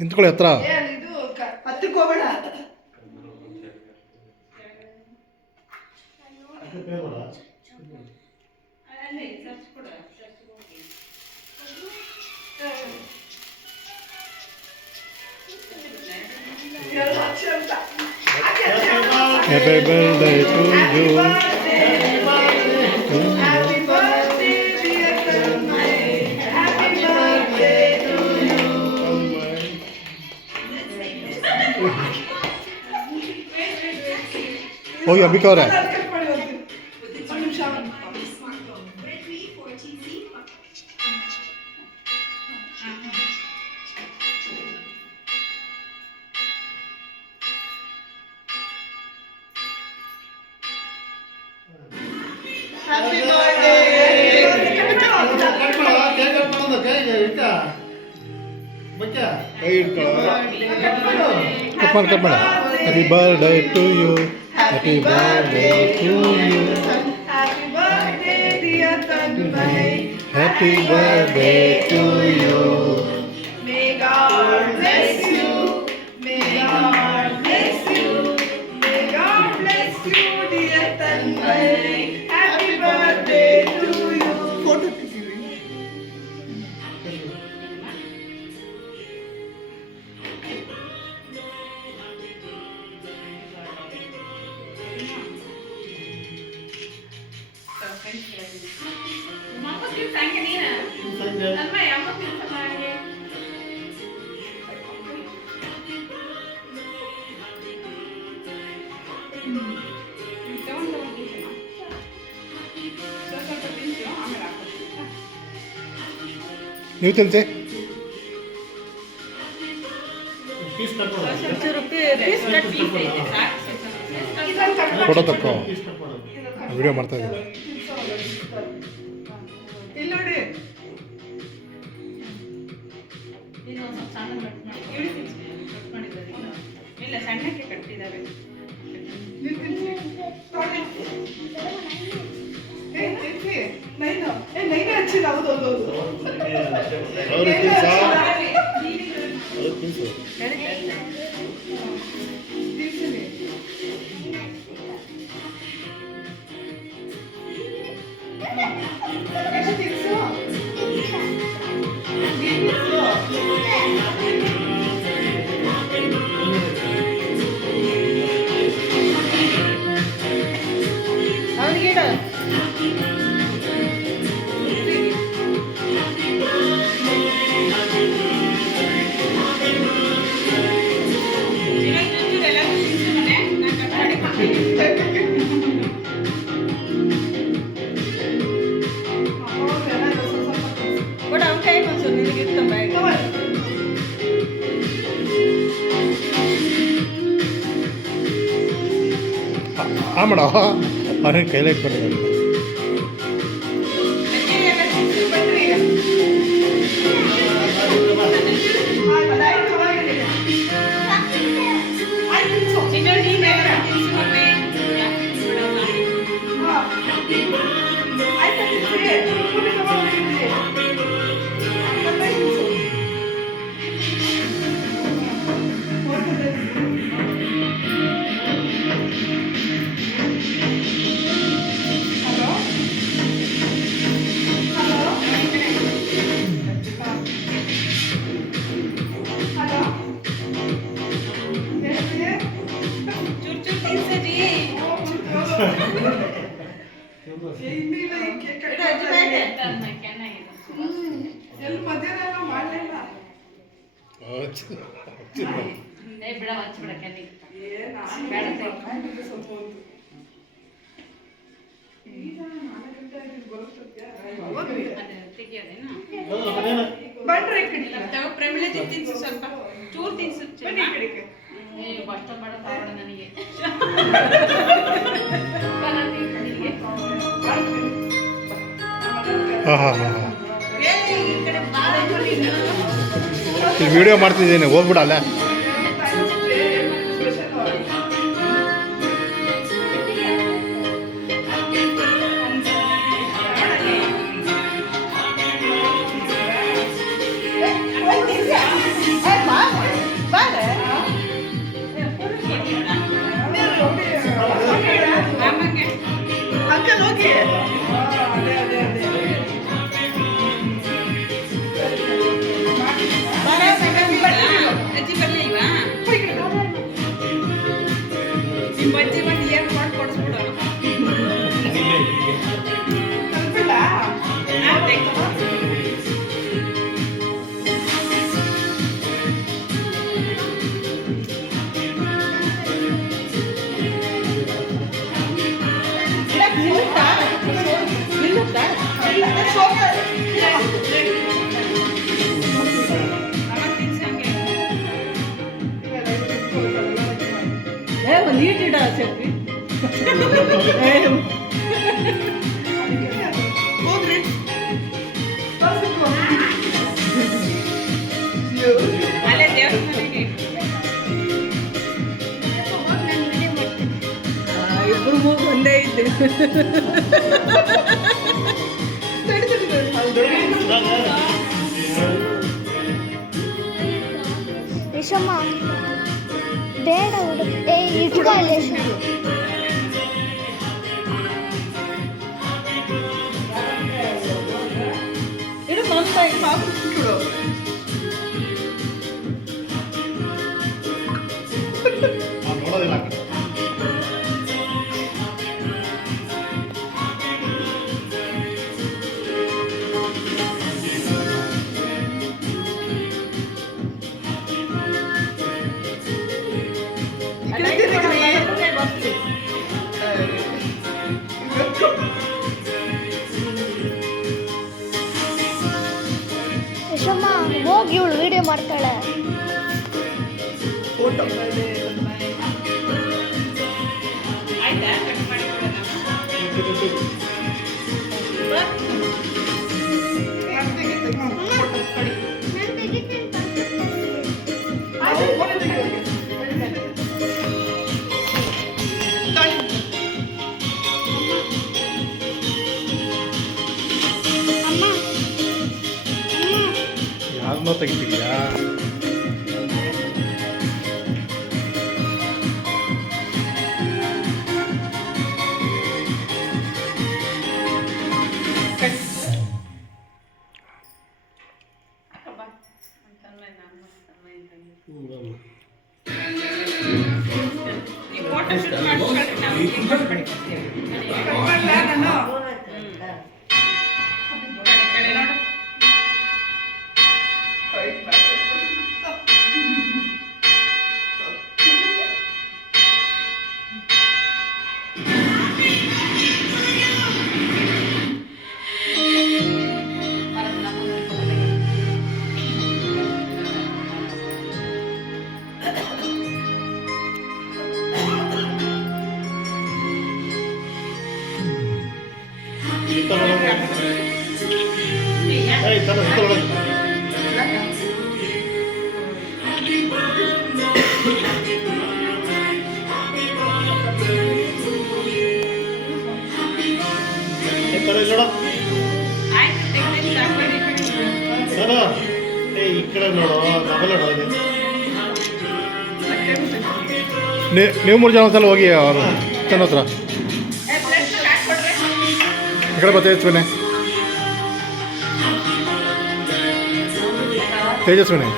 ನಿಂತ್ಕೊಳ್ಳಿ ಹತ್ರ. ಇದು ಹತ್ರಕ್ಕೆ ಹೋಗೋಣ. Happy birthday to you. Happy birthday, dear Tanmay. Happy birthday to you. ಹೋಗಿ ಅಂಬಿಕಾ ಅವರೇ. Happy birthday. ಕೈ ಹಿಡ್ಕೊಳ್ಳೋ. ಕಟ್ ಮಾಡ. Happy birthday to you. Happy birthday to you. Happy birthday, dear Tanmay. Happy birthday to you. May God bless you. May God bless you. May God bless you, dear Tanmay. Happy birthday to you. Photo ತೆಗೀರಿ. ನೀವು ತಿನ್ಸಿ. Photo ತಕ್ಕೋ. Video ಮಾಡ್ತಾ ಇದ್ದೀನಿ. ಇಲ್ಲಿ ನೋಡಿ. ಇಲ್ಲ ಸಣ್ಣಕ್ಕೆ ಕಟ್ಟಿದ್ದಾರೆ. ನೈನೇ ಹಚ್ಚಿಲ್ಲ. ಹೌದು ಅವನಿಗೇಡ ಬಟ್ ಅವ್ನ ಕೈ ಬಂದು ನಿನಗೆ ಇರ್ತಮ್ಮ ಆ ಮಾಡೋ. ಅವ್ರೇನು ಕೈಲೇ ಇಟ್ಕೊಂಡಿದ್ದಾರೆ. ಎಲ್ಲಿ ಮಧ್ಯಾಹ್ನ ಮಾಡಲಿಲ್ಲ. ಬಿಡ ಹಚ್ಬಿಡ ಕೆನೆ ಸ್ವಲ್ಪ ಬಂಡ್ರೆ ಪ್ರಮಿಳೆ ತಿನ್ಸು ಸ್ವಲ್ಪ ಚೂರು ತಿನ್ಸು ಬಷ್ಟ ಮಾಡ ನನಗೆ ಈ ವಿಡಿಯೋ ಮಾಡ್ತಿದ್ದೀನಿ, ಹೋಗ್ಬಿಡಲ್ಲ. ಅಂಕಲ್ ಹೋಗಿ ಅದೇ ಅದೇ ಅದೇ ಅಜ್ಜಿ ಬರ್ಲಿಲ್ವಾ ನಿಮ್ಮ ಅಜ್ಜಿ ಬಂದು ಏನು ಮಾಡಿ ಕೊಡಿಸ್ಬಿಡು ಕಲ್ಪಿಲ್ಲ ಅಲ್ಲೇ ದೇವಸ್ಥಾನಕ್ಕೆ ಇಬ್ರು ಮೂಗು ಒಂದೇ ಇದ್ದೆ ಯಶಮ್ಮ ಬೇಡ ಹುಡುಗ ಇಟ್ಕೋ ಅಲ್ಲಿ ಯಶಮ್ಮ. ಇಡು ಮಂದಾಗಿ ಪಾಪ ಬಿಡು ನೋಡೋದಿಲ್ಲ ಆ ಕಡೆ. ಯಶಮ್ಮ ಹೋಗಿ ಇವಳು ವಿಡಿಯೋ ಮಾಡ್ತಾಳೆ. ಫೋಟೋ ಆಯ್ತಾ ಕಟ್ ಮಾಡಿ ಕೊಡೋಣ ಯಾರನ್ನೋ ತೆಗಿತಿದ್ಯಾ ಬಾ ಅಂತಂದ್ರೆ ನಾನು ಮಸ್ತ್ ಈ ಫೋಟೋ ಶೂಟ್ ಮಾಡ್ಕೊಳ್ಳಿ ನಾವು ಕಡೆ ನೋಡು ಆಯ್ತು ತೆಗ್ದು ಸಾಕ್ಬೇಡಿ ಈ ಕಡೆ ನೋಡು ಡಬಲ್ ನೋಡೋದು ನೀವು ಮೂರು ಜನ ಒಂದ್ಸಲ ಹೋಗಿ ಅವರು ಚೆನ್ನ ಹತ್ರ ಈ ಕಡೆ ತೇಜಸ್ವಿನಿ ತೇಜಸ್ವಿನಿ